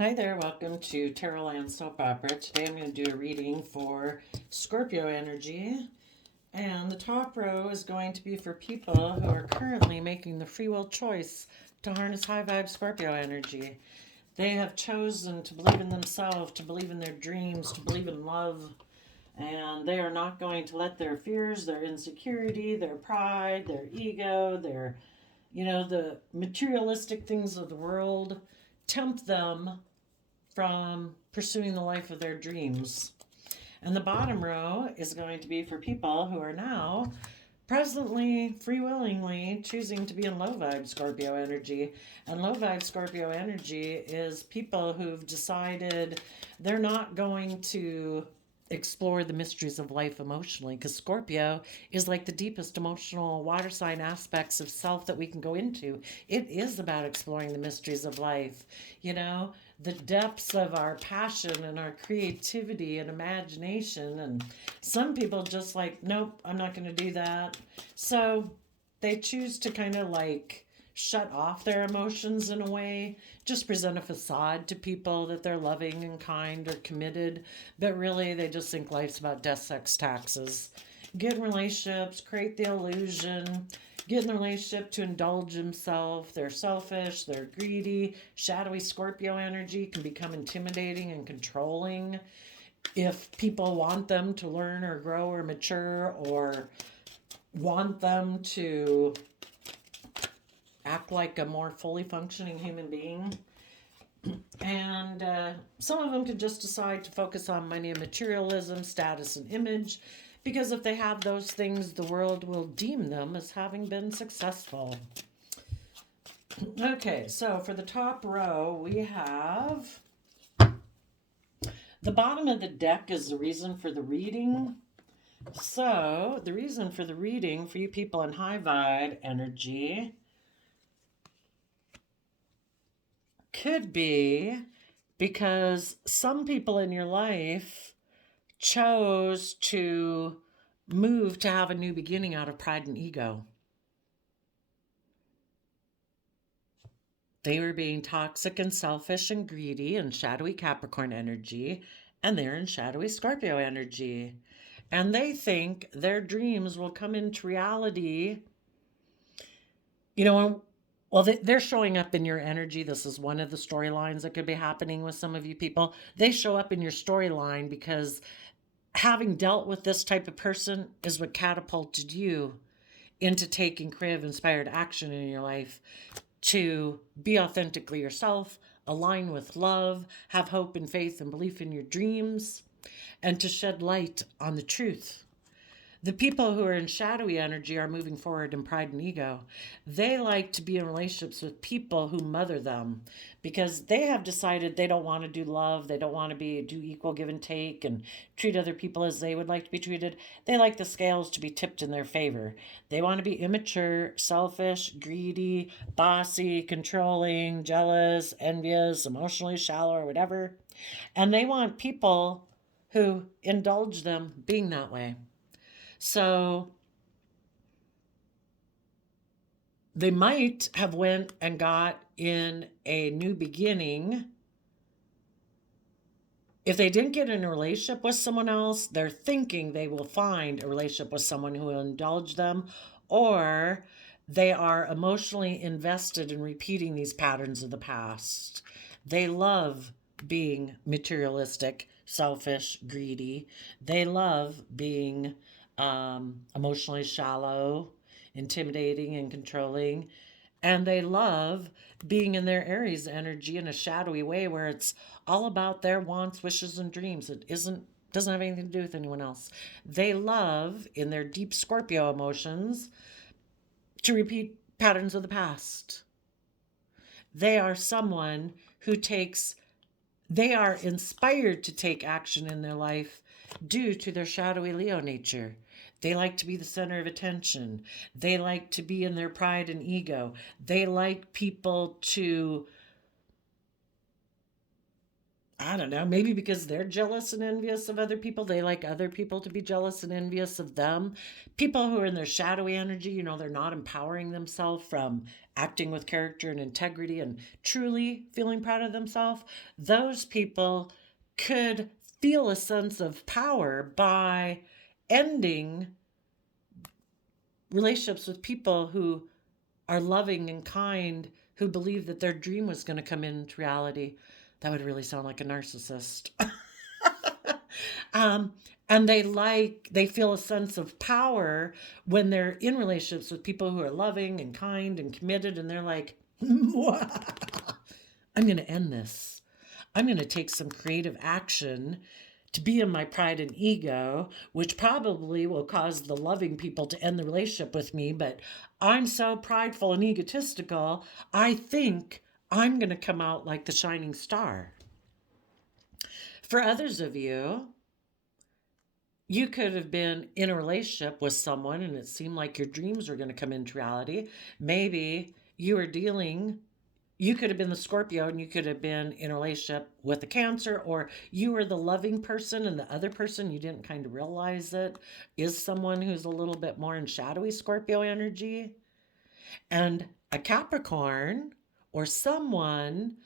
Hi there, welcome to Tarotland Soap Opera. Today I'm going to do a reading for Scorpio energy. And the top row is going to be for people who are currently making the free will choice to harness high vibe Scorpio energy. They have chosen to believe in themselves, to believe in their dreams, to believe in love. And they are not going to let their fears, their insecurity, their pride, their ego, the materialistic things of the world tempt them from pursuing the life of their dreams. And the bottom row is going to be for people who are now presently, free willingly choosing to be in low vibe Scorpio energy. And low vibe Scorpio energy is people who've decided they're not going to explore the mysteries of life emotionally, because Scorpio is like the deepest emotional water sign aspects of self that we can go into. It is about exploring the mysteries of life, the depths of our passion and our creativity and imagination. And some people just like, nope, I'm not going to do that. So they choose to kind of like shut off their emotions in a way, just present a facade to people that they're loving and kind or committed, but really they just think life's about death, sex, taxes. Get in relationships, create the illusion, get in the relationship to indulge himself. They're selfish, they're greedy. Shadowy Scorpio energy can become intimidating and controlling if people want them to learn or grow or mature, or want them to act like a more fully functioning human being. And some of them could just decide to focus on money and materialism, status and image, because if they have those things, the world will deem them as having been successful. Okay, so for the top row, we have the bottom of the deck is the reason for the reading. So, the reason for the reading for you people in high vibe energy could be because some people in your life chose to move to have a new beginning out of pride and ego. They were being toxic and selfish and greedy and shadowy Capricorn energy, and they're in shadowy Scorpio energy. And they think their dreams will come into reality. Well, they're showing up in your energy. This is one of the storylines that could be happening with some of you people. They show up in your storyline because having dealt with this type of person is what catapulted you into taking creative, inspired action in your life to be authentically yourself, align with love, have hope and faith and belief in your dreams, and to shed light on the truth. The people who are in shadowy energy are moving forward in pride and ego. They like to be in relationships with people who mother them because they have decided they don't want to do love. They don't want to do equal give and take and treat other people as they would like to be treated. They like the scales to be tipped in their favor. They want to be immature, selfish, greedy, bossy, controlling, jealous, envious, emotionally shallow, or whatever. And they want people who indulge them being that way. So they might have went and got in a new beginning. If they didn't get in a relationship with someone else, they're thinking they will find a relationship with someone who will indulge them, or they are emotionally invested in repeating these patterns of the past. They love being materialistic, selfish, greedy. They love being emotionally shallow, intimidating, and controlling. And they love being in their Aries energy in a shadowy way where it's all about their wants, wishes, and dreams. It doesn't have anything to do with anyone else. They love, in their deep Scorpio emotions, to repeat patterns of the past. They are someone who they are inspired to take action in their life due to their shadowy Leo nature. They like to be the center of attention. They like to be in their pride and ego. They like people to I don't know, maybe because they're jealous and envious of other people. They like other people to be jealous and envious of them. People who are in their shadowy energy, they're not empowering themselves from acting with character and integrity and truly feeling proud of themselves. Those people could feel a sense of power by ending relationships with people who are loving and kind, who believe that their dream was going to come into reality. That would really sound like a narcissist. um, and they feel a sense of power when they're in relationships with people who are loving and kind and committed, and they're like, I'm going to end this. I'm going to take some creative action to be in my pride and ego, which probably will cause the loving people to end the relationship with me. But I'm so prideful and egotistical, I think I'm going to come out like the shining star. For others of you, you could have been in a relationship with someone and it seemed like your dreams were going to come into reality. Maybe you could have been the Scorpio and you could have been in a relationship with a Cancer, or you were the loving person and the other person, you didn't kind of realize it, is someone who's a little bit more in shadowy Scorpio energy. And a Capricorn, or someone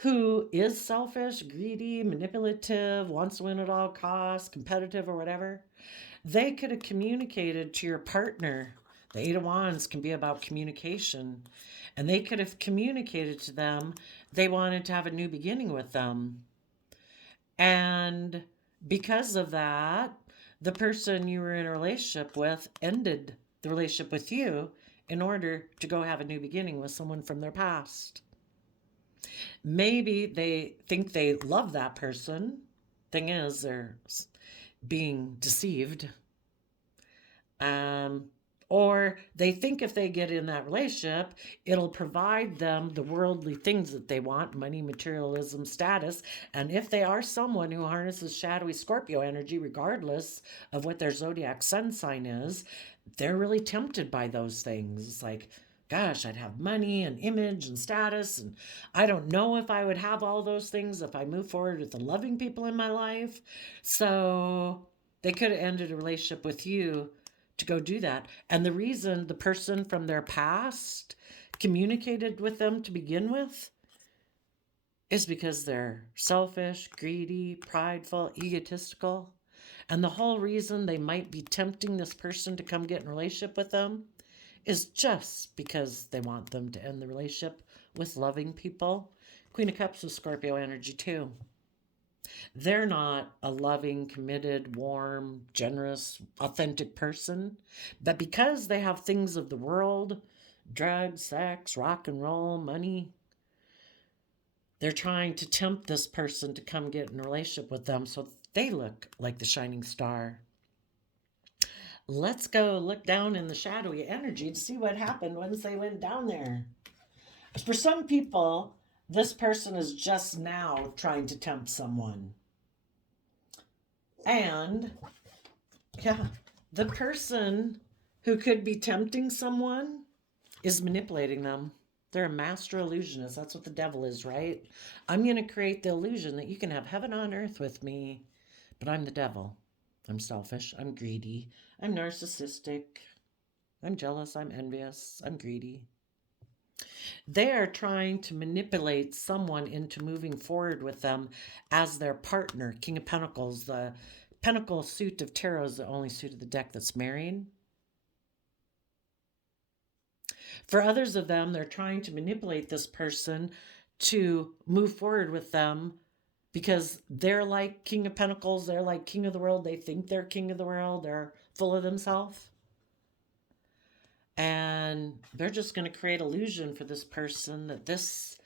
who is selfish, greedy, manipulative, wants to win at all costs, competitive, or whatever, they could have communicated to your partner. The Eight of Wands can be about communication. And they could have communicated to them they wanted to have a new beginning with them. And because of that, the person you were in a relationship with ended the relationship with you in order to go have a new beginning with someone from their past. Maybe they think they love that person. Thing is, they're being deceived. Um, or they think if they get in that relationship, it'll provide them the worldly things that they want, money, materialism, status. And if they are someone who harnesses shadowy Scorpio energy, regardless of what their zodiac sun sign is, they're really tempted by those things. It's like, gosh, I'd have money and image and status, and I don't know if I would have all those things if I move forward with the loving people in my life. So they could have ended a relationship with you to go do that. And the reason the person from their past communicated with them to begin with is because they're selfish, greedy, prideful, egotistical. And the whole reason they might be tempting this person to come get in a relationship with them is just because they want them to end the relationship with loving people. Queen of Cups is Scorpio energy too. They're not a loving, committed, warm, generous, authentic person. But because they have things of the world, drugs, sex, rock and roll, money, they're trying to tempt this person to come get in a relationship with them so they look like the shining star. Let's go look down in the shadowy energy to see what happened once they went down there. For some people, this person is just now trying to tempt someone. And yeah, the person who could be tempting someone is manipulating them. They're a master illusionist. That's what the devil is, right? I'm going to create the illusion that you can have heaven on earth with me, but I'm the devil. I'm selfish. I'm greedy. I'm narcissistic. I'm jealous. I'm envious. I'm greedy. They are trying to manipulate someone into moving forward with them as their partner. King of Pentacles, the Pentacle suit of tarot is the only suit of the deck that's married. For others of them, they're trying to manipulate this person to move forward with them because they're like King of Pentacles, they're like king of the world, they think they're king of the world, they're full of themselves. And they're just going to create illusion for this person that this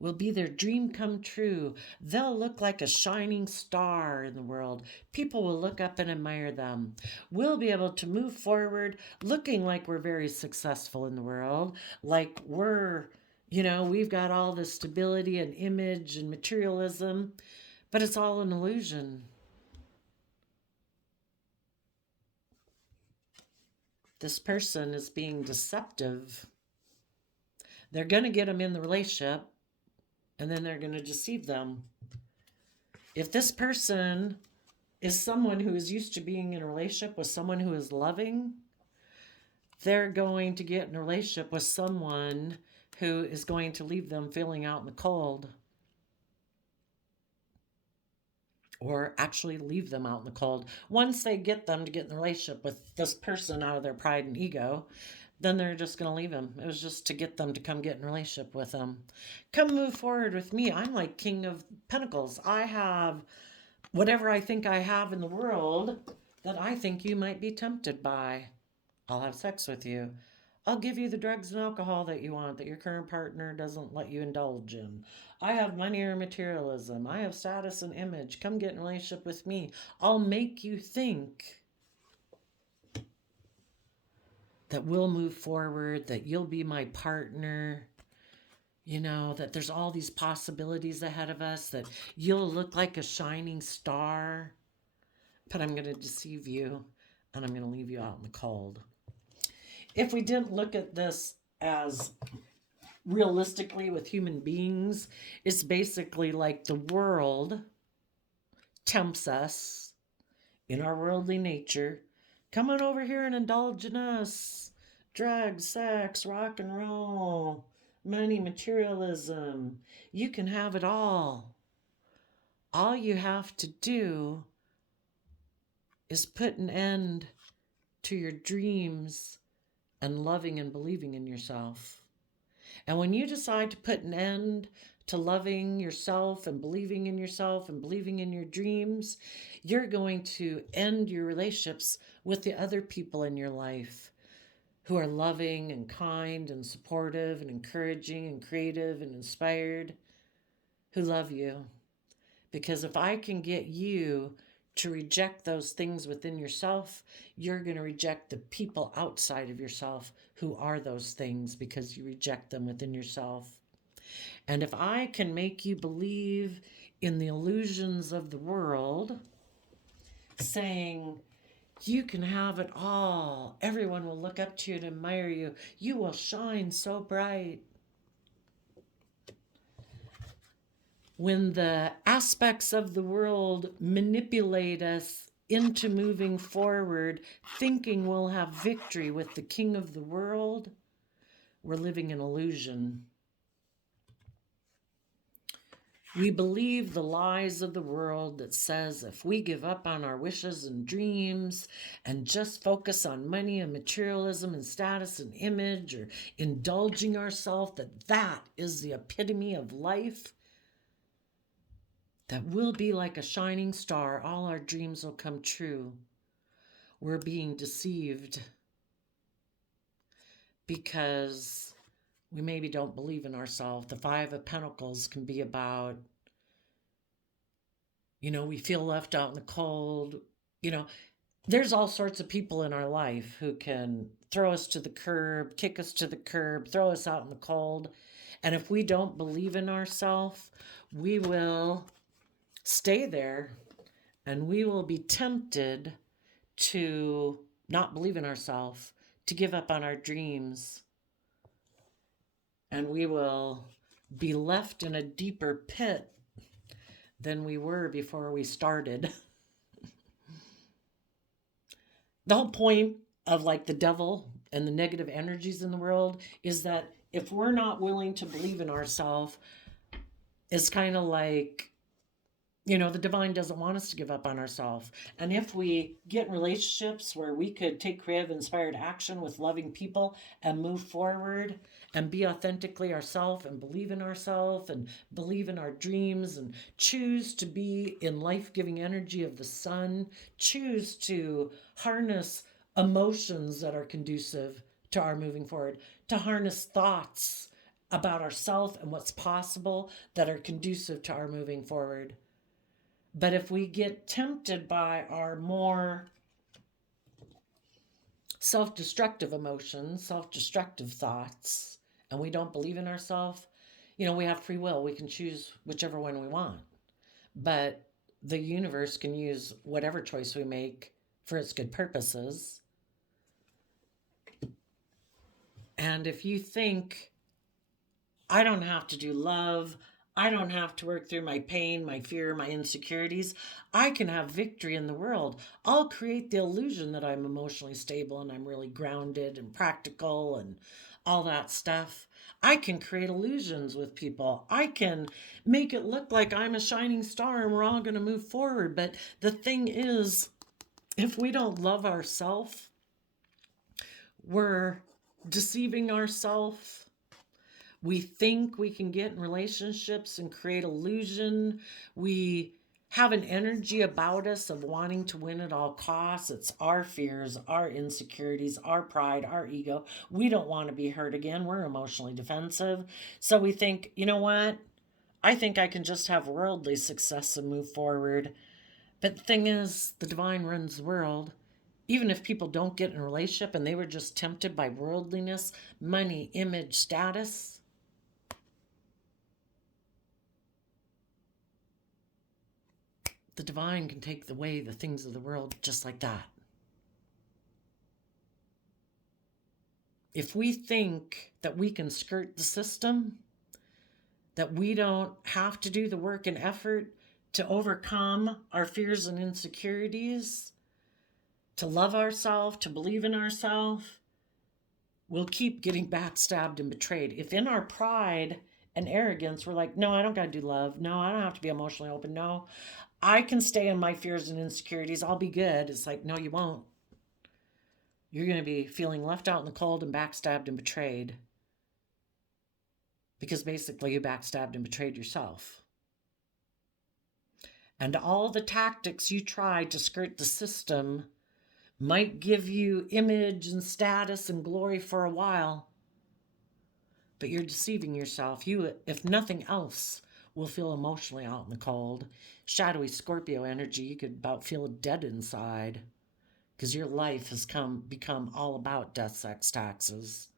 will be their dream come true. They'll look like a shining star in the world. People will look up and admire them. We'll be able to move forward looking like we're very successful in the world, like we've got all this stability and image and materialism, but it's all an illusion. This person is being deceptive. They're going to get them in the relationship, and then they're going to deceive them. If this person is someone who is used to being in a relationship with someone who is loving, they're going to get in a relationship with someone who is going to leave them feeling out in the cold, or actually leave them out in the cold. Once they get them to get in the relationship with this person out of their pride and ego, then they're just going to leave him. It was just to get them to come get in a relationship with them. Come move forward with me. I'm like King of Pentacles. I have whatever I think I have in the world that I think you might be tempted by. I'll have sex with you. I'll give you the drugs and alcohol that you want, that your current partner doesn't let you indulge in. I have money or materialism. I have status and image. Come get in a relationship with me. I'll make you think that we'll move forward, that you'll be my partner, that there's all these possibilities ahead of us, that you'll look like a shining star, but I'm going to deceive you and I'm going to leave you out in the cold. If we didn't look at this as realistically with human beings, it's basically like the world tempts us in our worldly nature. Come on over here and indulge in us. Drugs, sex, rock and roll, money, materialism. You can have it all. All you have to do is put an end to your dreams and loving and believing in yourself. And when you decide to put an end to loving yourself and believing in yourself and believing in your dreams, you're going to end your relationships with the other people in your life who are loving and kind and supportive and encouraging and creative and inspired, who love you. Because if I can get you to reject those things within yourself, you're going to reject the people outside of yourself who are those things, because you reject them within yourself. And if I can make you believe in the illusions of the world, saying, you can have it all, everyone will look up to you and admire you, you will shine so bright. When the aspects of the world manipulate us into moving forward, thinking we'll have victory with the king of the world, we're living in illusion. We believe the lies of the world that says if we give up on our wishes and dreams and just focus on money and materialism and status and image, or indulging ourselves, that is the epitome of life, that we'll be like a shining star. All our dreams will come true. We're being deceived because we maybe don't believe in ourselves. The Five of Pentacles can be about, we feel left out in the cold. There's all sorts of people in our life who can throw us to the curb, kick us to the curb, throw us out in the cold. And if we don't believe in ourselves, we will stay there, and we will be tempted to not believe in ourselves, to give up on our dreams, and we will be left in a deeper pit than we were before we started. The whole point of like the devil and the negative energies in the world is that if we're not willing to believe in ourselves, it's kind of like, the divine doesn't want us to give up on ourselves. And if we get in relationships where we could take creative, inspired action with loving people and move forward and be authentically ourselves and believe in ourselves and believe in our dreams and choose to be in life-giving energy of the sun, choose to harness emotions that are conducive to our moving forward, to harness thoughts about ourselves and what's possible that are conducive to our moving forward. But if we get tempted by our more self-destructive emotions, self-destructive thoughts, and we don't believe in ourselves, we have free will. We can choose whichever one we want. But the universe can use whatever choice we make for its good purposes. And if you think, I don't have to do love, I don't have to work through my pain, my fear, my insecurities. I can have victory in the world. I'll create the illusion that I'm emotionally stable and I'm really grounded and practical and all that stuff. I can create illusions with people. I can make it look like I'm a shining star and we're all going to move forward. But the thing is, if we don't love ourselves, we're deceiving ourselves. We think we can get in relationships and create illusion. We have an energy about us of wanting to win at all costs. It's our fears, our insecurities, our pride, our ego. We don't want to be hurt again. We're emotionally defensive. So we think, you know what? I think I can just have worldly success and move forward. But the thing is, the divine runs the world. Even if people don't get in a relationship and they were just tempted by worldliness, money, image, status, the divine can take away the things of the world just like that. If we think that we can skirt the system, that we don't have to do the work and effort to overcome our fears and insecurities, to love ourselves, to believe in ourselves, we'll keep getting backstabbed and betrayed. If in our pride and arrogance, we're like, no, I don't got to do love. No, I don't have to be emotionally open. No, I can stay in my fears and insecurities. I'll be good. It's like, no, you won't. You're going to be feeling left out in the cold and backstabbed and betrayed. Because basically you backstabbed and betrayed yourself. And all the tactics you tried to skirt the system might give you image and status and glory for a while. But you're deceiving yourself. You, if nothing else, will feel emotionally out in the cold. Shadowy Scorpio energy, you could about feel dead inside. Because your life has become all about death, sex, taxes.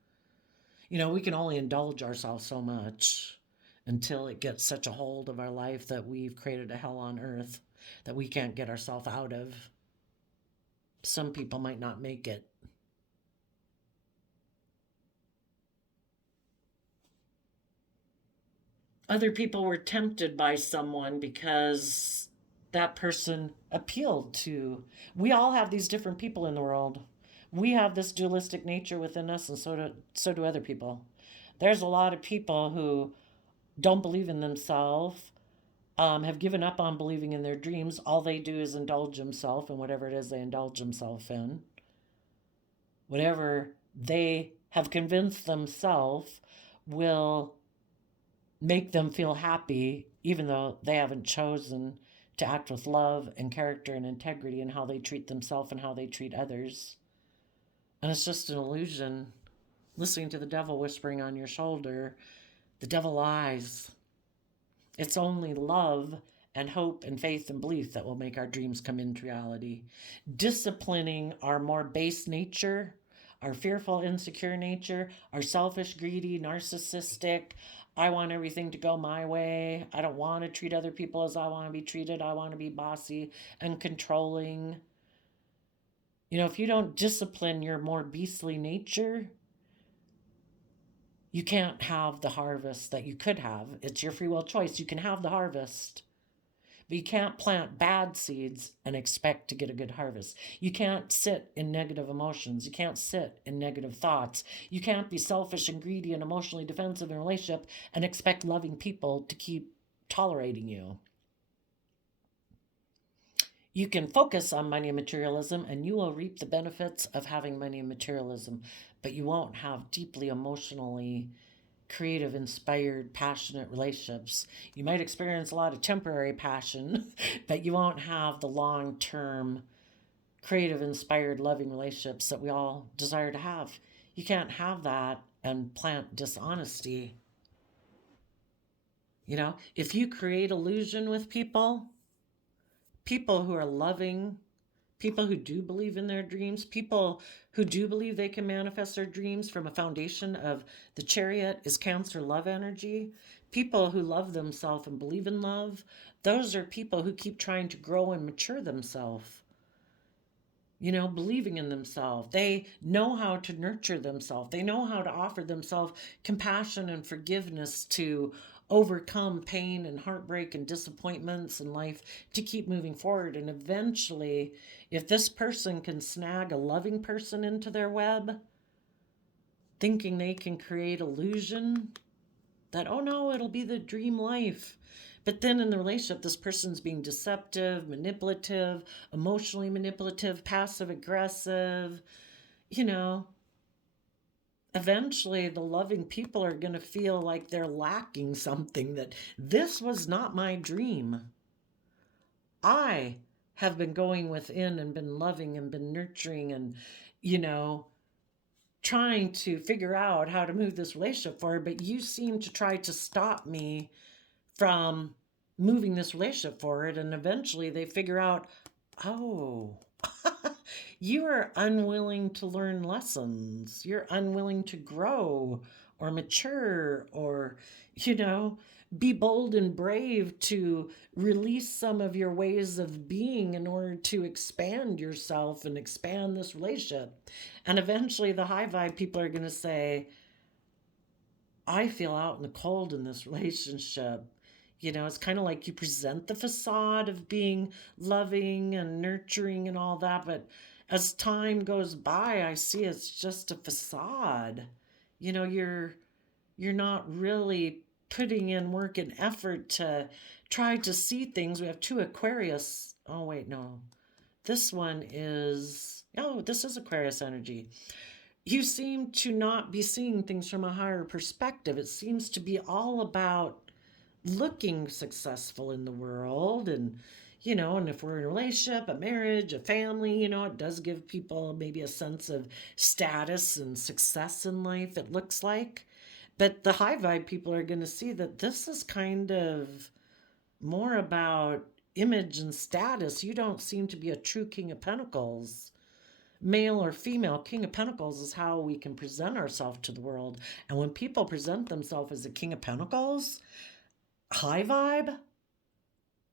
You know, we can only indulge ourselves so much until it gets such a hold of our life that we've created a hell on earth that we can't get ourselves out of. Some people might not make it. Other people were tempted by someone because that person appealed to. We all have these different people in the world. We have this dualistic nature within us, and so do other people. There's a lot of people who don't believe in themselves, have given up on believing in their dreams. All they do is indulge themselves in whatever it is they indulge themselves in. Whatever they have convinced themselves will make them feel happy, even though they haven't chosen to act with love and character and integrity in how they treat themselves and how they treat others. And it's just an illusion. Listening to the devil whispering on your shoulder, the devil lies. It's only love and hope and faith and belief that will make our dreams come into reality. Disciplining our more base nature, our fearful, insecure nature, our selfish, greedy, narcissistic, I want everything to go my way. I don't want to treat other people as I want to be treated. I want to be bossy and controlling. You know, if you don't discipline your more beastly nature, you can't have the harvest that you could have. It's your free will choice. You can have the harvest, but you can't plant bad seeds and expect to get a good harvest. You can't sit in negative emotions. You can't sit in negative thoughts. You can't be selfish and greedy and emotionally defensive in a relationship and expect loving people to keep tolerating you. You can focus on money and materialism, and you will reap the benefits of having money and materialism, but you won't have deeply emotionally creative, inspired, passionate relationships. You might experience a lot of temporary passion, but you won't have the long-term, creative, inspired, loving relationships that we all desire to have. You can't have that and plant dishonesty. You know, if you create illusion with people who are loving, people who do believe in their dreams, people who do believe they can manifest their dreams from a foundation of the chariot is Cancer love energy, people who love themselves and believe in love, those are people who keep trying to grow and mature themselves. You know, believing in themselves. They know how to nurture themselves. They know how to offer themselves compassion and forgiveness to overcome pain and heartbreak and disappointments in life to keep moving forward. And eventually, if this person can snag a loving person into their web, thinking they can create illusion that, oh no, it'll be the dream life. But then in the relationship, this person's being deceptive, manipulative, emotionally manipulative, passive aggressive, you know, eventually the loving people are going to feel like they're lacking something, that this was not my dream. I have been going within and been loving and been nurturing and, you know, trying to figure out how to move this relationship forward, but you seem to try to stop me from moving this relationship forward. And eventually they figure out, oh, you are unwilling to learn lessons. You're unwilling to grow or mature or, you know, be bold and brave to release some of your ways of being in order to expand yourself and expand this relationship. And eventually the high vibe people are going to say, I feel out in the cold in this relationship. You know, it's kind of like you present the facade of being loving and nurturing and all that, but as time goes by, I see it's just a facade. You know, you're not really putting in work and effort to try to see things. We have two Aquarius. Oh, wait, no. This one is, oh, this is Aquarius energy. You seem to not be seeing things from a higher perspective. It seems to be all about looking successful in the world. And, you know, and if we're in a relationship, a marriage, a family, you know, it does give people maybe a sense of status and success in life, it looks like. But the high vibe people are going to see that this is kind of more about image and status. You don't seem to be a true King of Pentacles, male or female. King of Pentacles is how we can present ourselves to the world. And when people present themselves as a King of Pentacles, high vibe,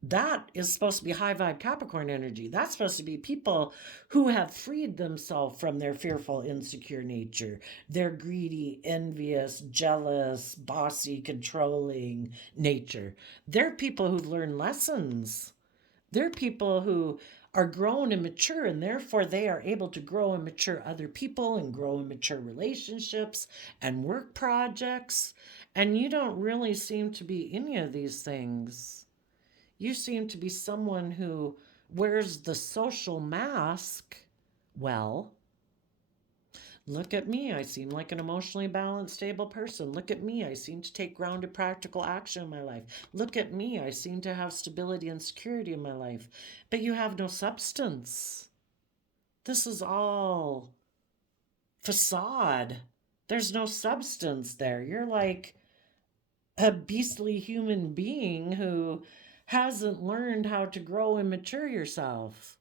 that is supposed to be high vibe Capricorn energy. That's supposed to be people who have freed themselves from their fearful, insecure nature, their greedy, envious, jealous, bossy, controlling nature. They're people who've learned lessons. They're people who are grown and mature, and therefore they are able to grow and mature other people and grow and mature relationships and work projects. And you don't really seem to be any of these things. You seem to be someone who wears the social mask well. Look at me. I seem like an emotionally balanced, stable person. Look at me. I seem to take grounded, practical action in my life. Look at me. I seem to have stability and security in my life. But you have no substance. This is all facade. There's no substance there. You're like a beastly human being who hasn't learned how to grow and mature yourself.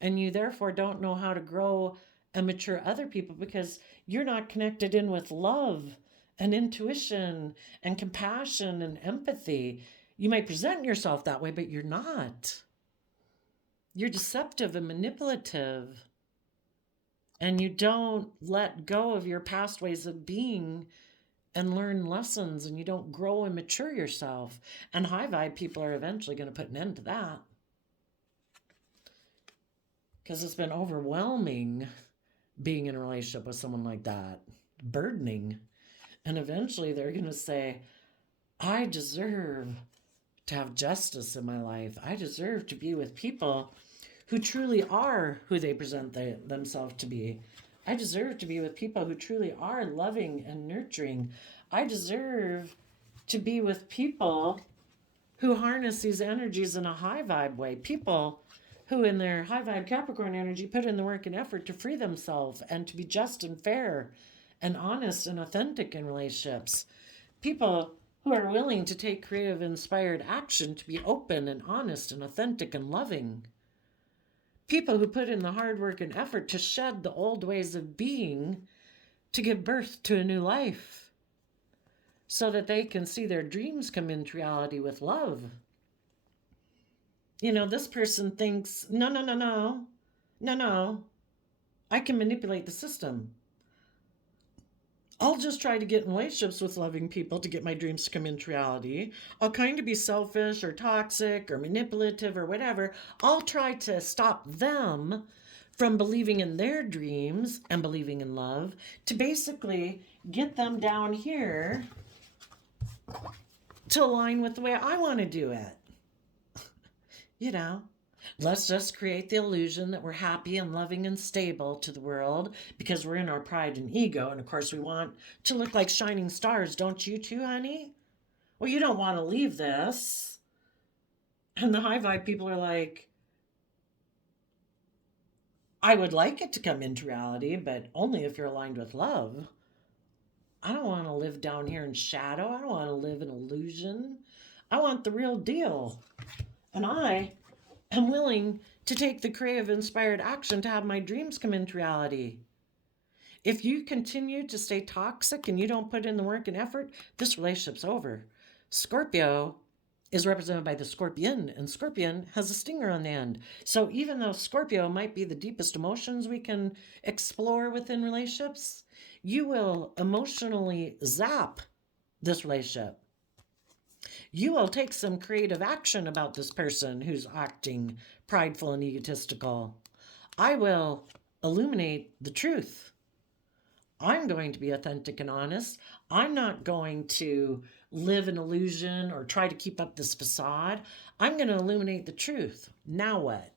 And you therefore don't know how to grow and mature other people because you're not connected in with love and intuition and compassion and empathy. You might present yourself that way, but you're not. You're deceptive and manipulative. And you don't let go of your past ways of being and learn lessons, and you don't grow and mature yourself. And high vibe people are eventually going to put an end to that, because it's been overwhelming being in a relationship with someone like that, burdening. And eventually they're going to say, I deserve to have justice in my life. I deserve to be with people who truly are who they present themselves to be. I deserve to be with people who truly are loving and nurturing. I deserve to be with people who harness these energies in a high vibe way. People who in their high vibe Capricorn energy put in the work and effort to free themselves and to be just and fair and honest and authentic in relationships. People who are willing to take creative, inspired action to be open and honest and authentic and loving. People who put in the hard work and effort to shed the old ways of being to give birth to a new life so that they can see their dreams come into reality with love. You know, this person thinks, no, I can manipulate the system. I'll just try to get in relationships with loving people to get my dreams to come into reality. I'll kind of be selfish or toxic or manipulative or whatever. I'll try to stop them from believing in their dreams and believing in love to basically get them down here to align with the way I want to do it. You know, let's just create the illusion that we're happy and loving and stable to the world because we're in our pride and ego. And of course, we want to look like shining stars, don't you too, honey? Well, you don't want to leave this. And the high vibe people are like, I would like it to come into reality, but only if you're aligned with love. I don't want to live down here in shadow. I don't want to live in illusion. I want the real deal. And I am willing to take the creative, inspired action to have my dreams come into reality. If you continue to stay toxic and you don't put in the work and effort, this relationship's over. Scorpio is represented by the scorpion, and scorpion has a stinger on the end. So even though Scorpio might be the deepest emotions we can explore within relationships, you will emotionally zap this relationship. You will take some creative action about this person who's acting prideful and egotistical. I will illuminate the truth. I'm going to be authentic and honest. I'm not going to live an illusion or try to keep up this facade. I'm going to illuminate the truth. Now what?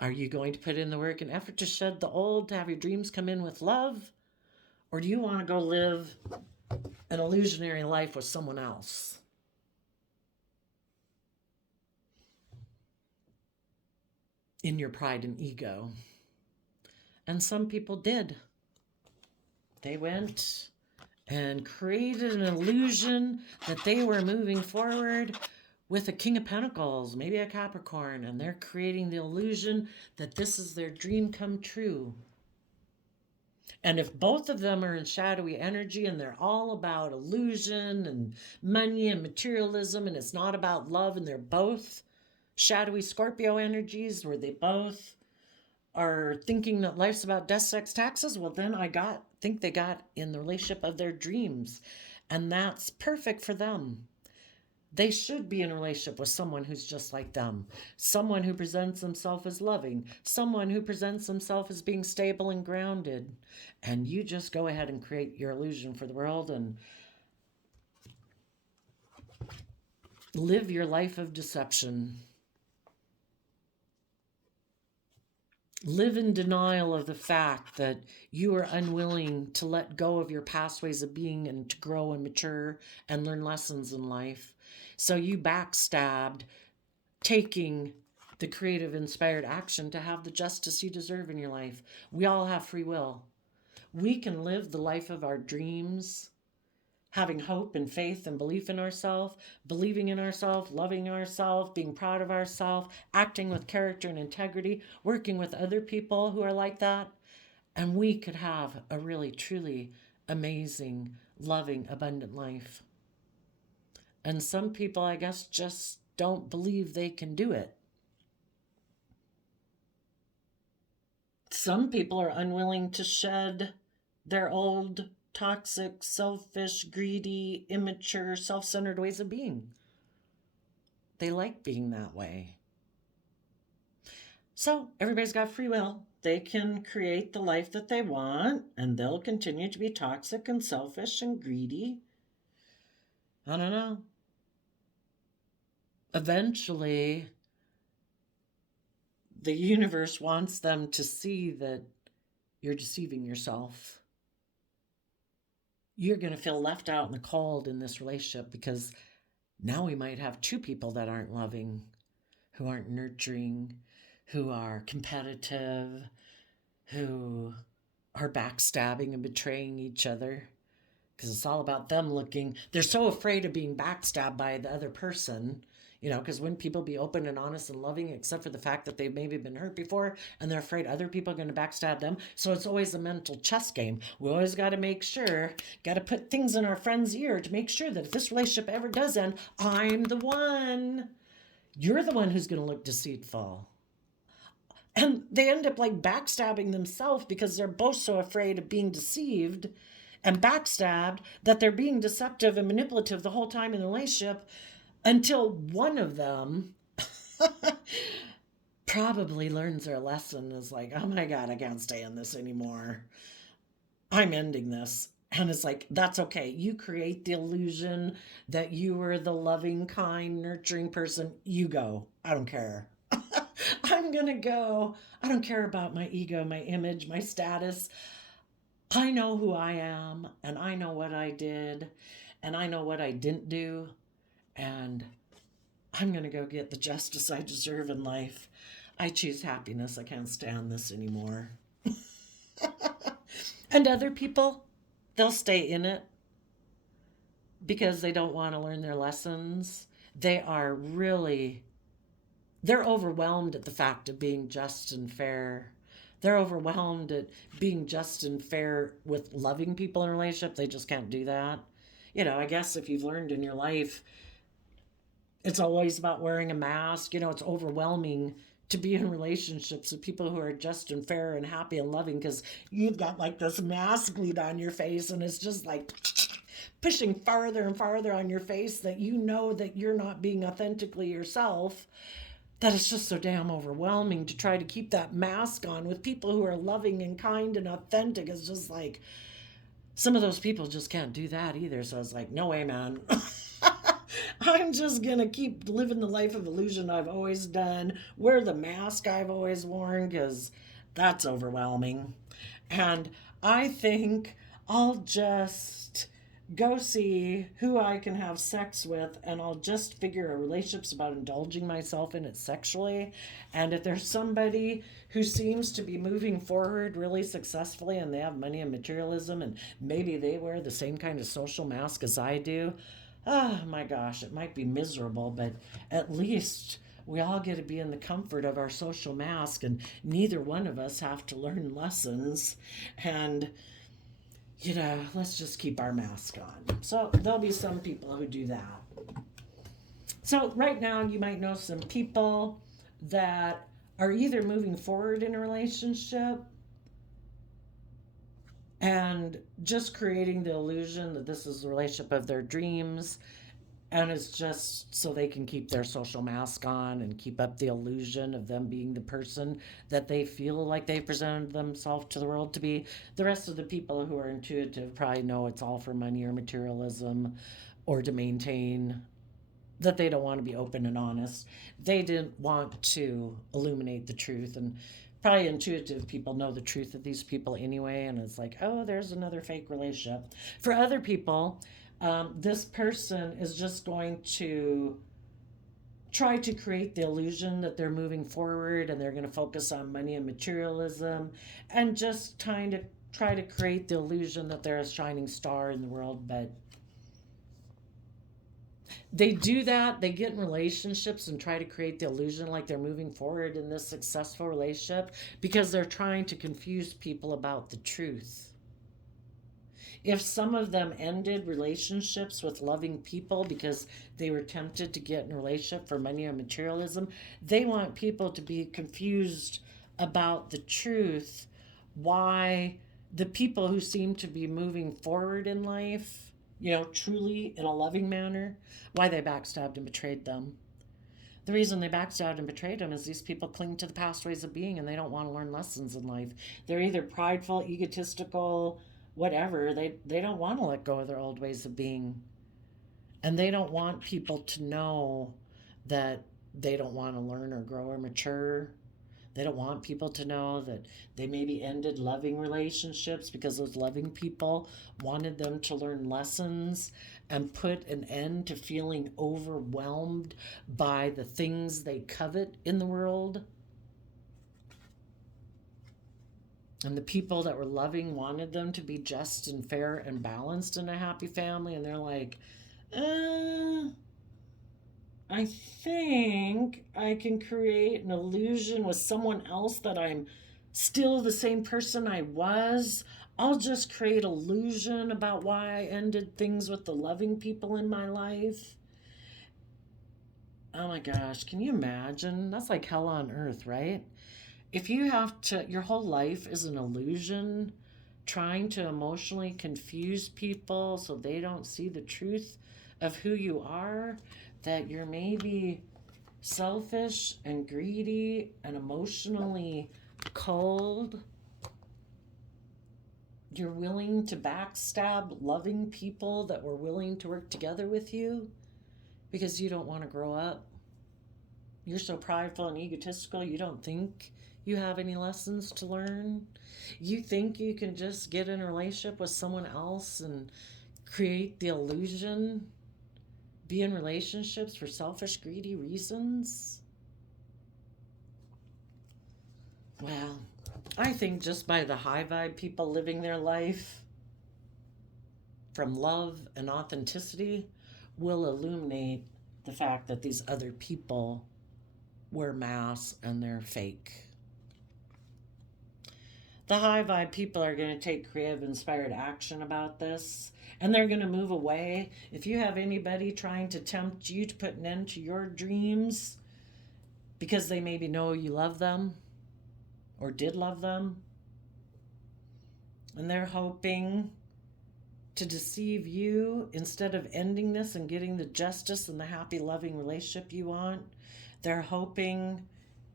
Are you going to put in the work and effort to shed the old, to have your dreams come in with love? Or do you want to go live an illusionary life with someone else? In your pride and ego. And some people did. They went and created an illusion that they were moving forward with a King of Pentacles, maybe a Capricorn, and they're creating the illusion that this is their dream come true. And if both of them are in shadowy energy and they're all about illusion and money and materialism and it's not about love and they're both shadowy Scorpio energies where they both are thinking that life's about death, sex, taxes, well then think they got in the relationship of their dreams. And that's perfect for them. They should be in a relationship with someone who's just like them. Someone who presents themselves as loving. Someone who presents themselves as being stable and grounded. And you just go ahead and create your illusion for the world and live your life of deception. Live in denial of the fact that you are unwilling to let go of your past ways of being and to grow and mature and learn lessons in life. So you backstabbed taking the creative, inspired action to have the justice you deserve in your life. We all have free will. We can live the life of our dreams, having hope and faith and belief in ourselves, believing in ourselves, loving ourselves, being proud of ourselves, acting with character and integrity, working with other people who are like that. And we could have a really, truly amazing, loving, abundant life. And some people, I guess, just don't believe they can do it. Some people are unwilling to shed their old toxic, selfish, greedy, immature, self-centered ways of being. They like being that way. So everybody's got free will. They can create the life that they want, and they'll continue to be toxic and selfish and greedy. I don't know. Eventually, the universe wants them to see that you're deceiving yourself. You're going to feel left out in the cold in this relationship because now we might have two people that aren't loving, who aren't nurturing, who are competitive, who are backstabbing and betraying each other. Because it's all about them looking, they're so afraid of being backstabbed by the other person. You know, because when people be open and honest and loving, except for the fact that they've maybe been hurt before and they're afraid other people are going to backstab them. So it's always a mental chess game. We always got to make sure, got to put things in our friend's ear to make sure that if this relationship ever does end, I'm the one. You're the one who's going to look deceitful. And they end up like backstabbing themselves because they're both so afraid of being deceived and backstabbed that they're being deceptive and manipulative the whole time in the relationship until one of them probably learns their lesson, is like, oh my God, I can't stay in this anymore. I'm ending this. And it's like, that's okay. You create the illusion that you are the loving, kind, nurturing person. You go. I don't care. I'm going to go. I don't care about my ego, my image, my status. I know who I am, and I know what I did, and I know what I didn't do. And I'm going to go get the justice I deserve in life. I choose happiness. I can't stand this anymore. And other people, they'll stay in it because they don't want to learn their lessons. They're overwhelmed at the fact of being just and fair. They're overwhelmed at being just and fair with loving people in a relationship. They just can't do that. I guess if you've learned in your life, it's always about wearing a mask. It's overwhelming to be in relationships with people who are just and fair and happy and loving because you've got like this mask glued on your face, and it's just like pushing farther and farther on your face that you know that you're not being authentically yourself, that it's just so damn overwhelming to try to keep that mask on with people who are loving and kind and authentic. It's just like some of those people just can't do that either. So I was like, no way, man. I'm just going to keep living the life of illusion I've always done, wear the mask I've always worn, because that's overwhelming. And I think I'll just go see who I can have sex with, and I'll just figure a relationship's about indulging myself in it sexually. And if there's somebody who seems to be moving forward really successfully and they have money and materialism, and maybe they wear the same kind of social mask as I do, oh my gosh, it might be miserable, but at least we all get to be in the comfort of our social mask, and neither one of us have to learn lessons. And, let's just keep our mask on. So there'll be some people who do that. So right now, you might know some people that are either moving forward in a relationship and just creating the illusion that this is the relationship of their dreams, and it's just so they can keep their social mask on and keep up the illusion of them being the person that they feel like they presented themselves to the world to be. The rest of the people who are intuitive probably know it's all for money or materialism, or to maintain that they don't want to be open and honest. They didn't want to illuminate the truth, and probably intuitive people know the truth of these people anyway, and it's like, oh, there's another fake relationship. For other people, this person is just going to try to create the illusion that they're moving forward and they're going to focus on money and materialism, and just try to create the illusion that they're a shining star in the world. But they do that. They get in relationships and try to create the illusion like they're moving forward in this successful relationship because they're trying to confuse people about the truth. If some of them ended relationships with loving people because they were tempted to get in a relationship for money or materialism, they want people to be confused about the truth, why the people who seem to be moving forward in life, truly in a loving manner, why they backstabbed and betrayed them. The reason they backstabbed and betrayed them is these people cling to the past ways of being and they don't want to learn lessons in life. They're either prideful, egotistical, whatever. They don't want to let go of their old ways of being. And they don't want people to know that they don't want to learn or grow or mature. They don't want people to know that they maybe ended loving relationships because those loving people wanted them to learn lessons and put an end to feeling overwhelmed by the things they covet in the world. And the people that were loving wanted them to be just and fair and balanced in a happy family. And they're like, I think I can create an illusion with someone else that I'm still the same person I was. I'll just create illusion about why I ended things with the loving people in my life. Oh my gosh, can you imagine? That's like hell on earth, right? If you have to, your whole life is an illusion, trying to emotionally confuse people so they don't see the truth of who you are, that you're maybe selfish and greedy and emotionally cold. You're willing to backstab loving people that were willing to work together with you because you don't want to grow up. You're so prideful and egotistical, you don't think you have any lessons to learn. You think you can just get in a relationship with someone else and create the illusion, be in relationships for selfish, greedy reasons. Well, I think just by the high vibe people living their life from love and authenticity will illuminate the fact that these other people wear masks and they're fake. The high vibe people are going to take creative, inspired action about this, and they're going to move away. If you have anybody trying to tempt you to put an end to your dreams because they maybe know you love them or did love them, and they're hoping to deceive you instead of ending this and getting the justice and the happy, loving relationship you want, they're hoping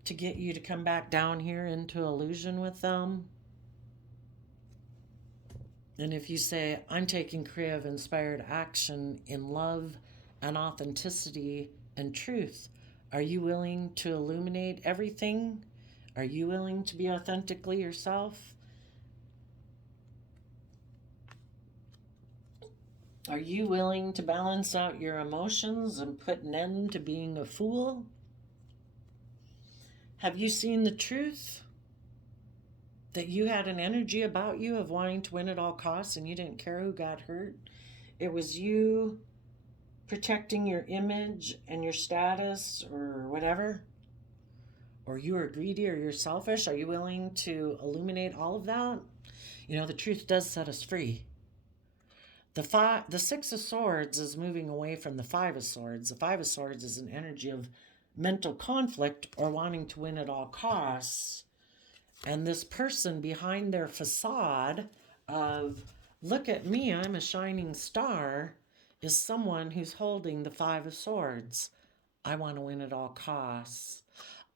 to get you to come back down here into illusion with them. And if you say, I'm taking creative, inspired action in love and authenticity and truth, are you willing to illuminate everything? Are you willing to be authentically yourself? Are you willing to balance out your emotions and put an end to being a fool? Have you seen the truth? That you had an energy about you of wanting to win at all costs and you didn't care who got hurt. It was you protecting your image and your status or whatever. Or you are greedy or you're selfish. Are you willing to illuminate all of that? You know, the truth does set us free. The Six of Swords is moving away from the Five of Swords. The Five of Swords is an energy of mental conflict or wanting to win at all costs. And this person behind their facade of, look at me, I'm a shining star, is someone who's holding the Five of Swords. I want to win at all costs.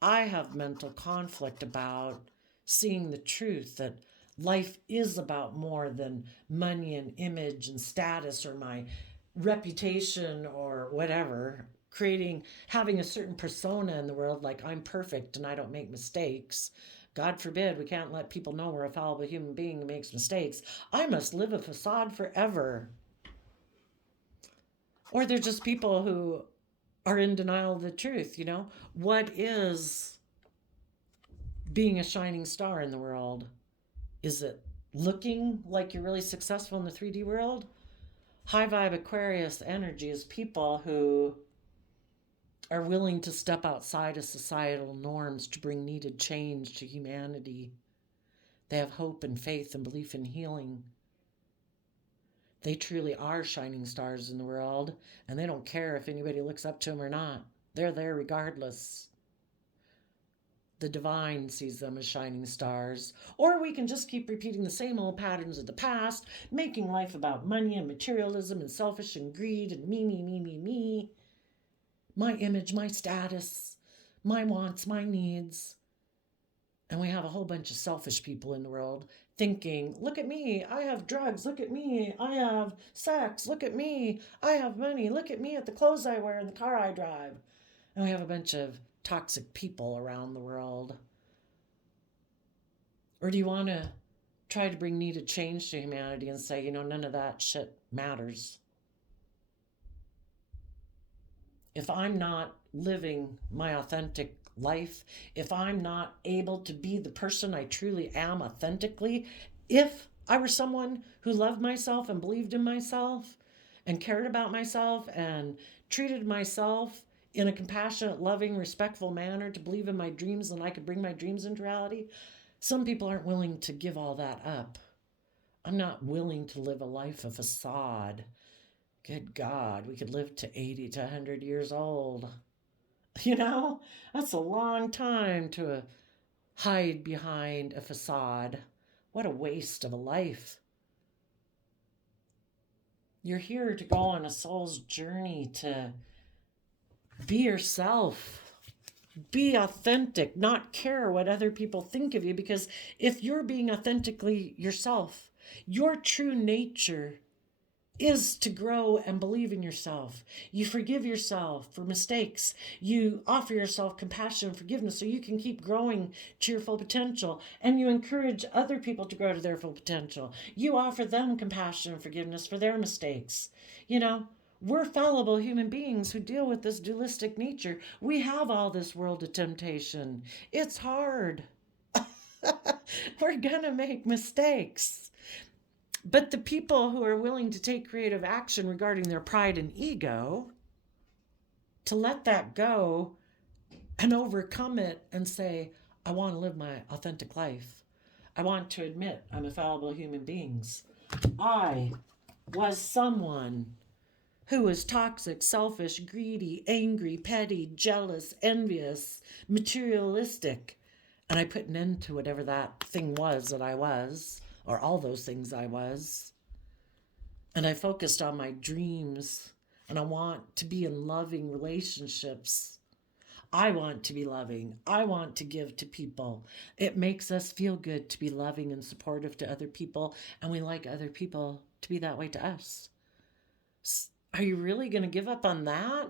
I have mental conflict about seeing the truth that life is about more than money and image and status or my reputation or whatever. Having a certain persona in the world, like I'm perfect and I don't make mistakes. God forbid, we can't let people know we're a fallible human being who makes mistakes. I must live a facade forever. Or they're just people who are in denial of the truth, you know? What is being a shining star in the world? Is it looking like you're really successful in the 3D world? High vibe Aquarius energy is people who are willing to step outside of societal norms to bring needed change to humanity. They have hope and faith and belief in healing. They truly are shining stars in the world, and they don't care if anybody looks up to them or not. They're there regardless. The divine sees them as shining stars. Or we can just keep repeating the same old patterns of the past, making life about money and materialism and selfish and greed and me, me, me, me, me. My image, my status, my wants, my needs. And we have a whole bunch of selfish people in the world thinking, look at me, I have drugs, look at me, I have sex, look at me, I have money, look at me at the clothes I wear and the car I drive. And we have a bunch of toxic people around the world. Or do you want to try to bring needed change to humanity and say, you know, none of that shit matters? If I'm not living my authentic life, if I'm not able to be the person I truly am authentically, if I were someone who loved myself and believed in myself and cared about myself and treated myself in a compassionate, loving, respectful manner to believe in my dreams and I could bring my dreams into reality, some people aren't willing to give all that up. I'm not willing to live a life of facade. Good God, we could live to 80 to 100 years old. You know, that's a long time to hide behind a facade. What a waste of a life. You're here to go on a soul's journey to be yourself. Be authentic, not care what other people think of you, because if you're being authentically yourself, your true nature is to grow and believe in yourself. You forgive yourself for mistakes. You offer yourself compassion and forgiveness so you can keep growing to your full potential. And you encourage other people to grow to their full potential. You offer them compassion and forgiveness for their mistakes. You know, we're fallible human beings who deal with this dualistic nature. We have all this world of temptation. It's hard. We're going to make mistakes. But the people who are willing to take creative action regarding their pride and ego, to let that go and overcome it and say, I want to live my authentic life. I want to admit I'm a fallible human being. I was someone who was toxic, selfish, greedy, angry, petty, jealous, envious, materialistic. And I put an end to whatever that thing was that I was, or all those things I was. And I focused on my dreams, and I want to be in loving relationships. I want to be loving. I want to give to people. It makes us feel good to be loving and supportive to other people, and we like other people to be that way to us. Are you really going to give up on that?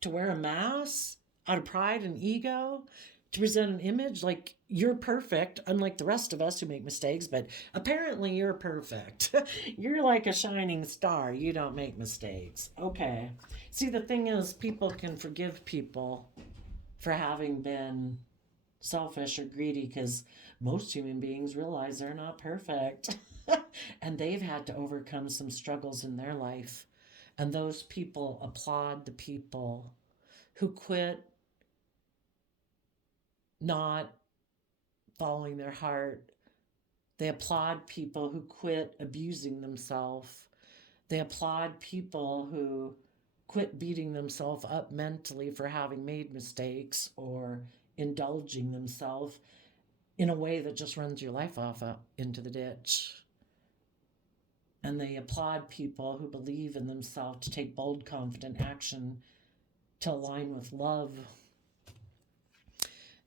To wear a mask out of pride and ego? To present an image like you're perfect, unlike the rest of us who make mistakes, but apparently you're perfect. You're like a shining star. You don't make mistakes. Okay. See, the thing is, people can forgive people for having been selfish or greedy because most human beings realize they're not perfect. And they've had to overcome some struggles in their life. And those people applaud the people who quit not following their heart. They applaud people who quit abusing themselves. They applaud people who quit beating themselves up mentally for having made mistakes or indulging themselves in a way that just runs your life off into the ditch. And they applaud people who believe in themselves to take bold, confident action to align with love.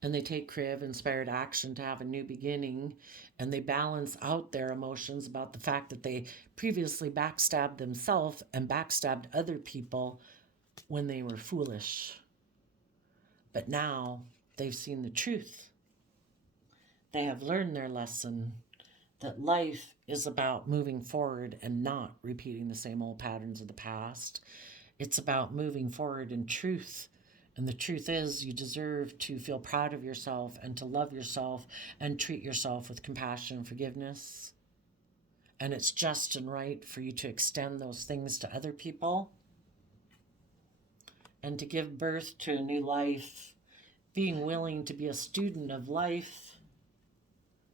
And they take creative, inspired action to have a new beginning. And they balance out their emotions about the fact that they previously backstabbed themselves and backstabbed other people when they were foolish. But now they've seen the truth. They have learned their lesson that life is about moving forward and not repeating the same old patterns of the past. It's about moving forward in truth. And the truth is, you deserve to feel proud of yourself and to love yourself and treat yourself with compassion and forgiveness. And it's just and right for you to extend those things to other people and to give birth to a new life, being willing to be a student of life,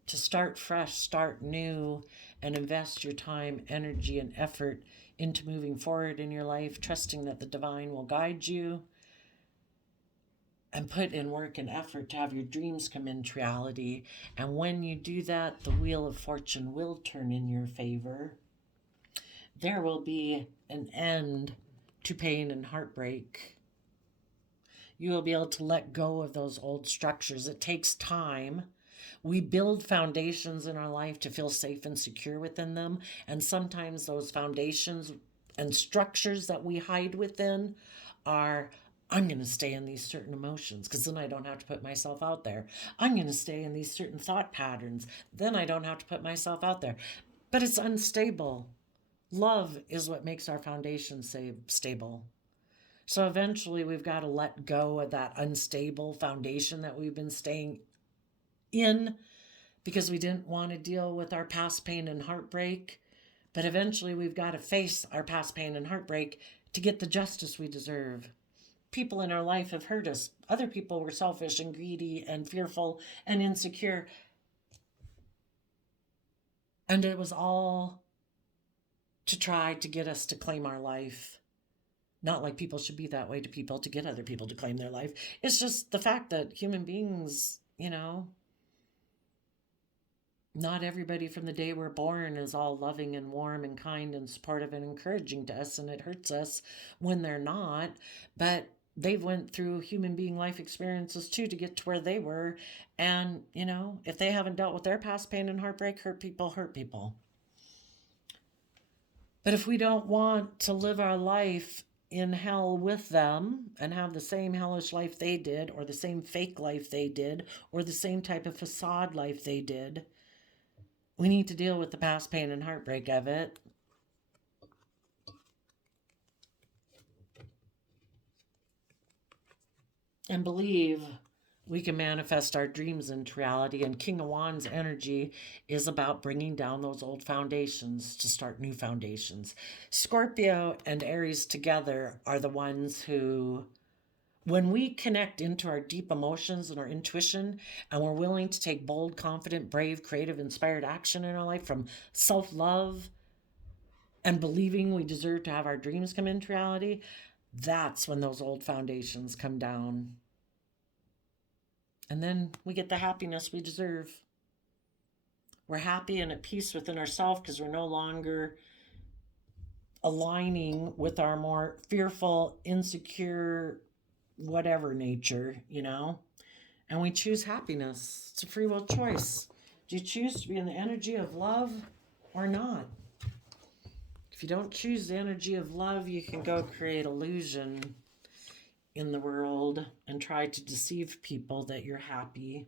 to start fresh, start new, and invest your time, energy, and effort into moving forward in your life, trusting that the divine will guide you, and put in work and effort to have your dreams come into reality. And when you do that, the wheel of fortune will turn in your favor. There will be an end to pain and heartbreak. You will be able to let go of those old structures. It takes time. We build foundations in our life to feel safe and secure within them. And sometimes those foundations and structures that we hide within are, I'm going to stay in these certain emotions because then I don't have to put myself out there. I'm going to stay in these certain thought patterns. Then I don't have to put myself out there. But it's unstable. Love is what makes our foundation stable. So eventually we've got to let go of that unstable foundation that we've been staying in because we didn't want to deal with our past pain and heartbreak. But eventually we've got to face our past pain and heartbreak to get the justice we deserve. People in our life have hurt us. Other people were selfish and greedy and fearful and insecure. And it was all to try to get us to claim our life. Not like people should be that way to people to get other people to claim their life. It's just the fact that human beings, Not everybody from the day we're born is all loving and warm and kind and supportive and encouraging to us, and it hurts us when they're not. But they've went through human being life experiences too to get to where they were. And, if they haven't dealt with their past pain and heartbreak, hurt people hurt people. But if we don't want to live our life in hell with them and have the same hellish life they did, or the same fake life they did, or the same type of facade life they did, we need to deal with the past pain and heartbreak of it. And believe we can manifest our dreams into reality. And King of Wands energy is about bringing down those old foundations to start new foundations. Scorpio and Aries together are the ones who, when we connect into our deep emotions and our intuition, and we're willing to take bold, confident, brave, creative, inspired action in our life from self-love and believing we deserve to have our dreams come into reality, that's when those old foundations come down. And then we get the happiness we deserve. We're happy and at peace within ourselves because we're no longer aligning with our more fearful, insecure, whatever nature, And we choose happiness. It's a free will choice. Do you choose to be in the energy of love or not? If you don't choose the energy of love, you can go create illusion in the world and try to deceive people that you're happy.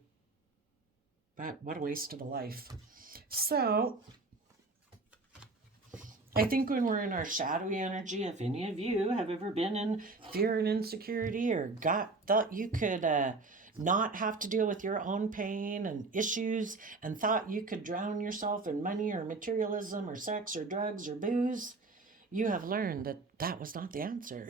But what a waste of a life. So I think when we're in our shadowy energy, if any of you have ever been in fear and insecurity, or thought you could not have to deal with your own pain and issues, and thought you could drown yourself in money or materialism or sex or drugs or booze, you have learned that that was not the answer.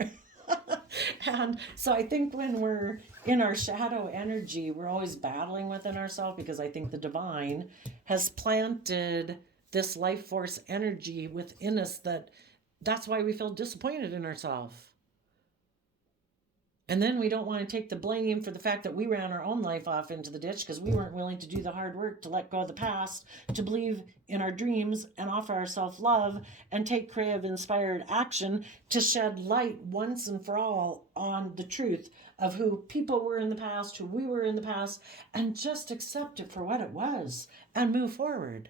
And so I think when we're in our shadow energy, we're always battling within ourselves, because I think the divine has planted this life force energy within us that's why we feel disappointed in ourselves. And then we don't want to take the blame for the fact that we ran our own life off into the ditch because we weren't willing to do the hard work to let go of the past, to believe in our dreams and offer ourselves love and take creative, inspired action to shed light once and for all on the truth of who people were in the past, who we were in the past, and just accept it for what it was and move forward,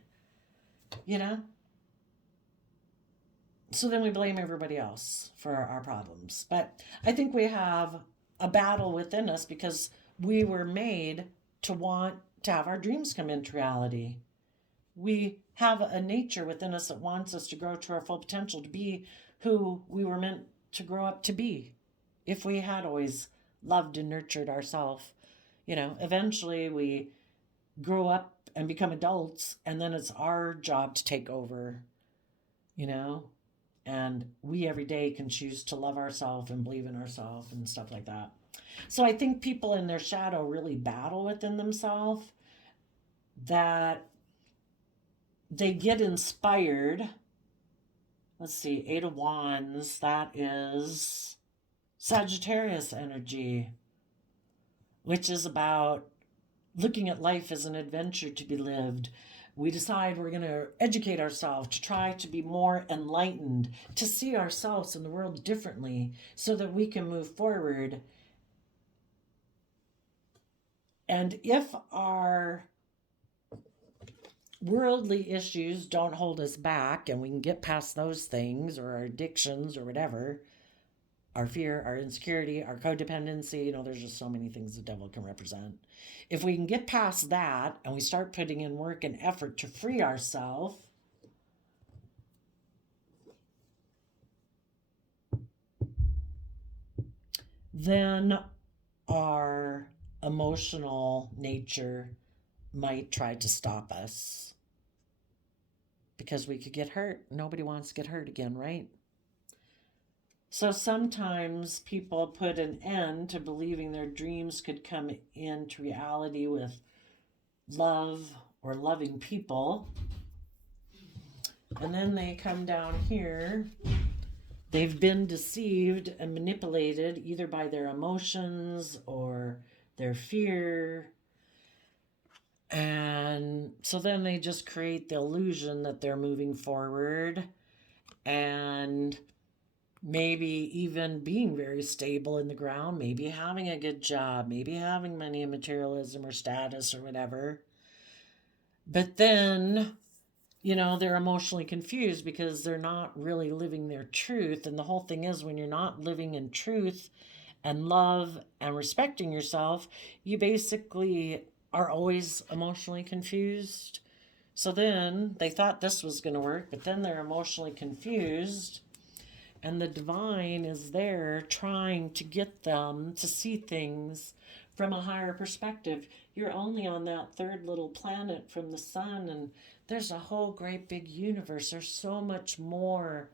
So then we blame everybody else for our problems. But I think we have a battle within us because we were made to want to have our dreams come into reality. We have a nature within us that wants us to grow to our full potential, to be who we were meant to grow up to be. If we had always loved and nurtured ourselves, eventually we grow up and become adults, and then it's our job to take over, and we every day can choose to love ourselves and believe in ourselves and stuff like that. So I think people in their shadow really battle within themselves, that they get inspired. Let's see, 8 of Wands, that is Sagittarius energy, which is about looking at life as an adventure to be lived. We decide we're going to educate ourselves to try to be more enlightened, to see ourselves in the world differently so that we can move forward. And if our worldly issues don't hold us back and we can get past those things, or our addictions or whatever, our fear, our insecurity, our codependency, there's just so many things the devil can represent. If we can get past that and we start putting in work and effort to free ourselves, then our emotional nature might try to stop us, because we could get hurt. Nobody wants to get hurt again, right? So sometimes people put an end to believing their dreams could come into reality with love or loving people. And then they come down here. They've been deceived and manipulated either by their emotions or their fear. And so then they just create the illusion that they're moving forward and maybe even being very stable in the ground, maybe having a good job, maybe having money and materialism or status or whatever. But then, they're emotionally confused because they're not really living their truth. And the whole thing is, when you're not living in truth and love and respecting yourself, you basically are always emotionally confused. So then they thought this was going to work, but then they're emotionally confused. And the divine is there trying to get them to see things from a higher perspective. You're only on that third little planet from the sun, and there's a whole great big universe. There's so much more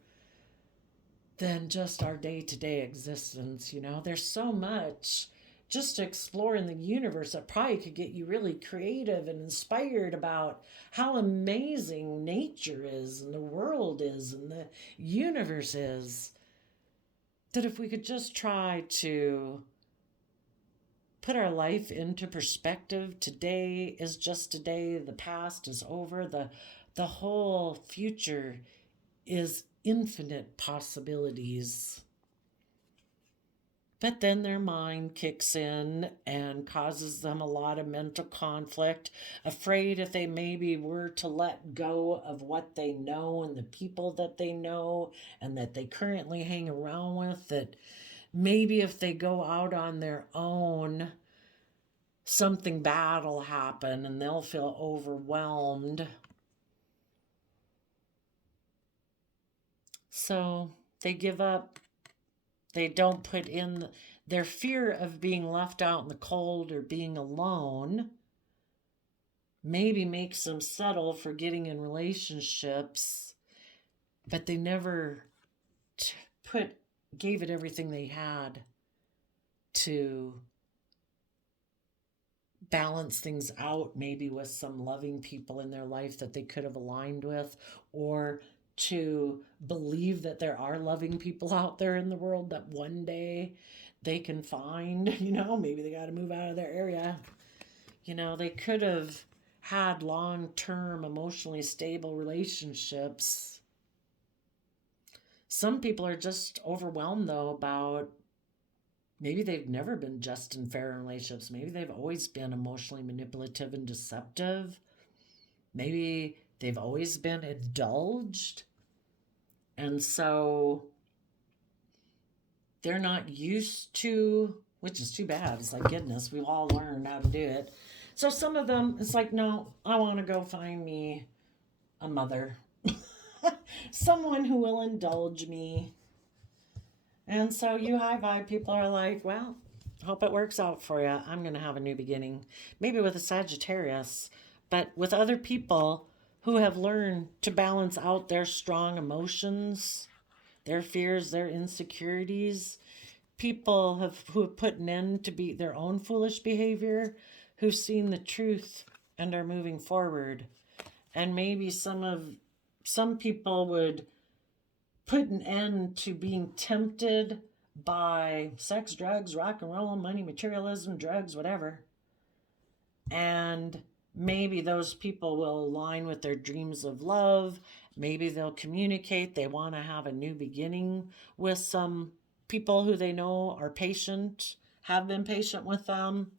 than just our day-to-day existence. There's so much just to explore in the universe that probably could get you really creative and inspired about how amazing nature is and the world is and the universe is. That if we could just try to put our life into perspective, today is just today, the past is over, the whole future is infinite possibilities. But then their mind kicks in and causes them a lot of mental conflict, afraid if they maybe were to let go of what they know and the people that they know and that they currently hang around with, that maybe if they go out on their own, something bad will happen and they'll feel overwhelmed. So they give up. They don't put in their fear of being left out in the cold or being alone. Maybe makes them settle for getting in relationships, but they never gave it everything they had to balance things out, maybe with some loving people in their life that they could have aligned with, or to believe that there are loving people out there in the world that one day they can find. Maybe they got to move out of their area. They could have had long-term emotionally stable relationships. Some people are just overwhelmed though about maybe they've never been just and fair in relationships. Maybe they've always been emotionally manipulative and deceptive. Maybe they've always been indulged. And so they're not used to, which is too bad. It's like, goodness, we've all learned how to do it. So some of them, it's like, no, I want to go find me a mother. Someone who will indulge me. And so you high vibe people are like, well, hope it works out for you. I'm going to have a new beginning. Maybe with a Sagittarius, but with other people who have learned to balance out their strong emotions, their fears, their insecurities. People who have put an end to their own foolish behavior, who've seen the truth and are moving forward. And maybe some people would put an end to being tempted by sex, drugs, rock and roll, money, materialism, drugs, whatever. And maybe those people will align with their dreams of love. Maybe they'll communicate. They want to have a new beginning with some people who they know are patient, have been patient with them.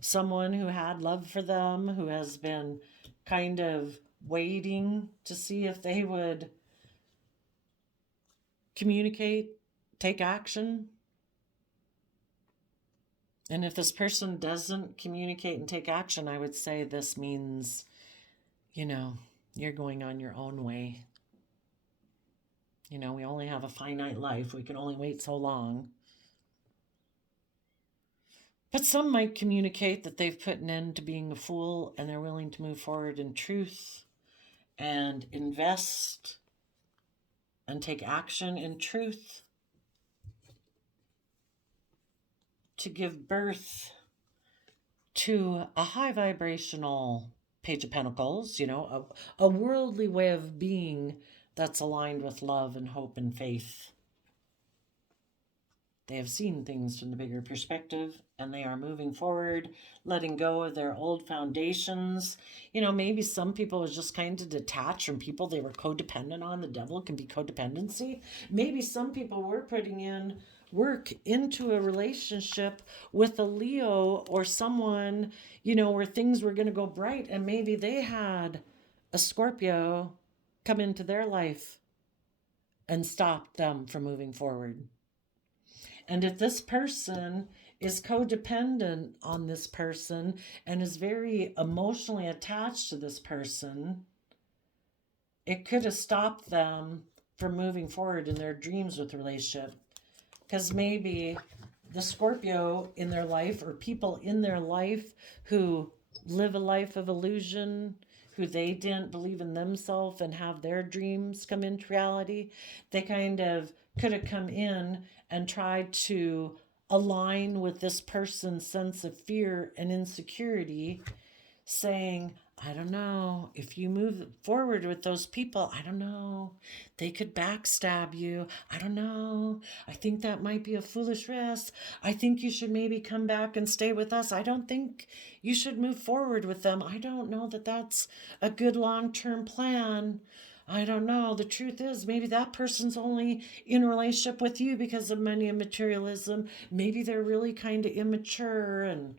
Someone who had love for them, who has been kind of waiting to see if they would communicate, take action. And if this person doesn't communicate and take action, I would say this means, you're going on your own way. We only have a finite life. We can only wait so long. But some might communicate that they've put an end to being a fool and they're willing to move forward in truth and invest and take action in truth to give birth to a high vibrational Page of Pentacles, a worldly way of being that's aligned with love and hope and faith. They have seen things from the bigger perspective and they are moving forward, letting go of their old foundations. Maybe some people was just kind of detached from people they were codependent on. The devil can be codependency. Maybe some people were putting in work into a relationship with a Leo or someone, where things were going to go bright, and maybe they had a Scorpio come into their life and stop them from moving forward. And if this person is codependent on this person and is very emotionally attached to this person, it could have stopped them from moving forward in their dreams with the relationship. Because maybe the Scorpio in their life, or people in their life who live a life of illusion, who they didn't believe in themselves and have their dreams come into reality, they kind of could have come in and tried to align with this person's sense of fear and insecurity, saying, I don't know, if you move forward with those people, I don't know, they could backstab you. I don't know. I think that might be a foolish risk. I think you should maybe come back and stay with us. I don't think you should move forward with them. I don't know that that's a good long-term plan. I don't know. The truth is, maybe that person's only in a relationship with you because of money and materialism. Maybe they're really kind of immature and,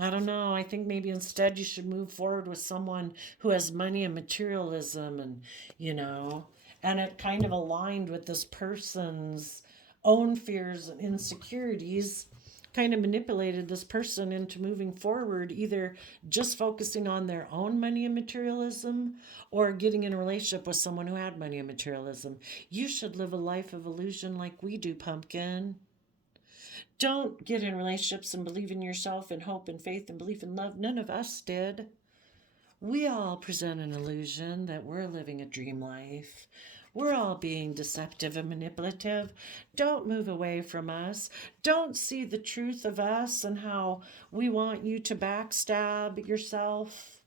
I don't know. I think maybe instead you should move forward with someone who has money and materialism and it kind of aligned with this person's own fears and insecurities, kind of manipulated this person into moving forward, either just focusing on their own money and materialism or getting in a relationship with someone who had money and materialism. You should live a life of illusion like we do, pumpkin. Don't get in relationships and believe in yourself and hope and faith and belief in love. None of us did. We all present an illusion that we're living a dream life. We're all being deceptive and manipulative. Don't move away from us. Don't see the truth of us and how we want you to backstab yourself.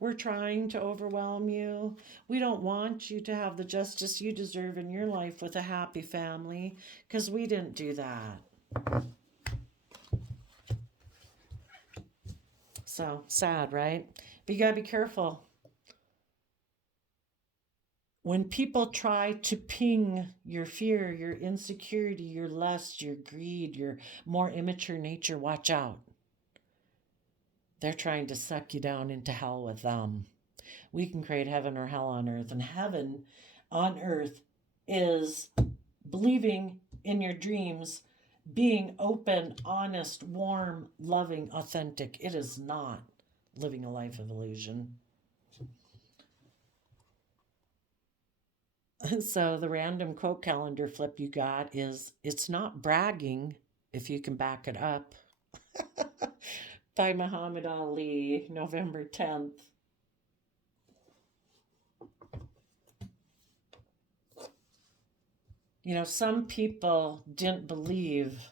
We're trying to overwhelm you. We don't want you to have the justice you deserve in your life with a happy family, because we didn't do that. So sad, right? But you gotta be careful. When people try to ping your fear, your insecurity, your lust, your greed, your more immature nature, watch out. They're trying to suck you down into hell with them. We can create heaven or hell on earth, and heaven on earth is believing in your dreams, being open, honest, warm, loving, authentic. It is not living a life of illusion. So the random quote calendar flip you got is, it's not bragging if you can back it up. By Muhammad Ali, November 10th. Some people didn't believe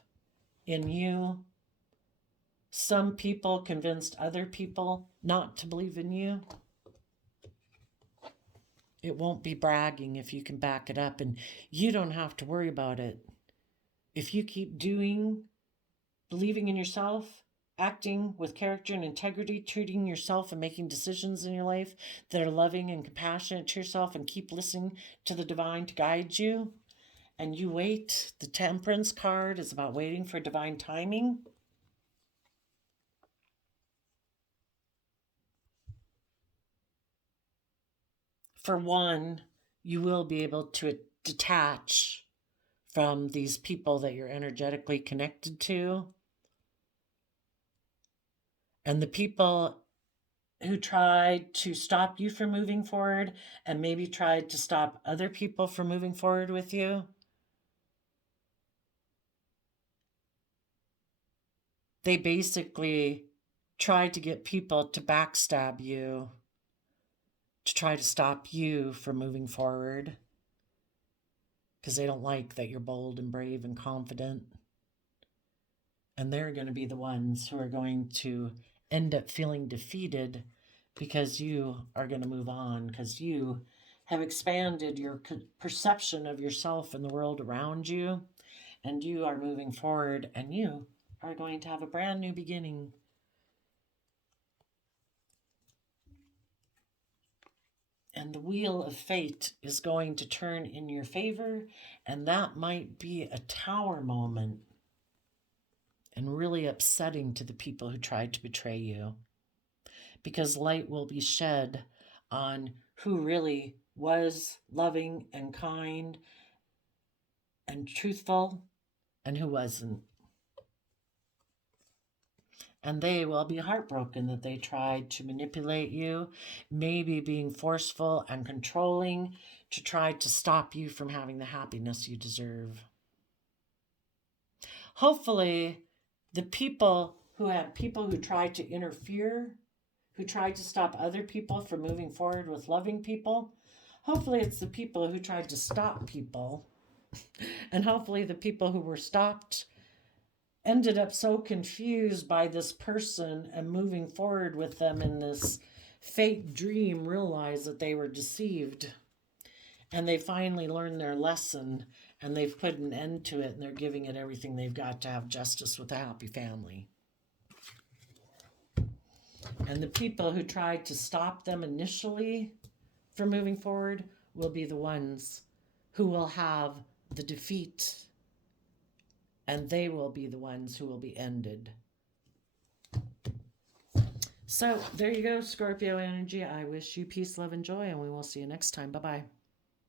in you. Some people convinced other people not to believe in you. It won't be bragging if you can back it up, and you don't have to worry about it. If you keep doing, believing in yourself, acting with character and integrity, treating yourself and making decisions in your life that are loving and compassionate to yourself, and keep listening to the divine to guide you, and you wait. The Temperance card is about waiting for divine timing. For one, you will be able to detach from these people that you're energetically connected to. And the people who tried to stop you from moving forward and maybe tried to stop other people from moving forward with you, they basically tried to get people to backstab you, to try to stop you from moving forward, because they don't like that you're bold and brave and confident. And they're going to be the ones who are going to end up feeling defeated, because you are going to move on, because you have expanded your perception of yourself and the world around you. and you are moving forward, and you are going to have a brand new beginning. And the wheel of fate is going to turn in your favor, and that might be a tower moment and really upsetting to the people who tried to betray you, because light will be shed on who really was loving and kind and truthful and who wasn't. And they will be heartbroken that they tried to manipulate you, maybe being forceful and controlling to try to stop you from having the happiness you deserve. Hopefully, the people who tried to interfere, who tried to stop other people from moving forward with loving people, hopefully it's the people who tried to stop people. And hopefully the people who were stopped ended up so confused by this person and moving forward with them in this fake dream realized that they were deceived. And they finally learned their lesson, and they've put an end to it, and they're giving it everything they've got to have justice with a happy family. And the people who tried to stop them initially from moving forward will be the ones who will have the defeat, and they will be the ones who will be ended. So there you go, Scorpio energy. I wish you peace, love, and joy, and we will see you next time. Bye-bye.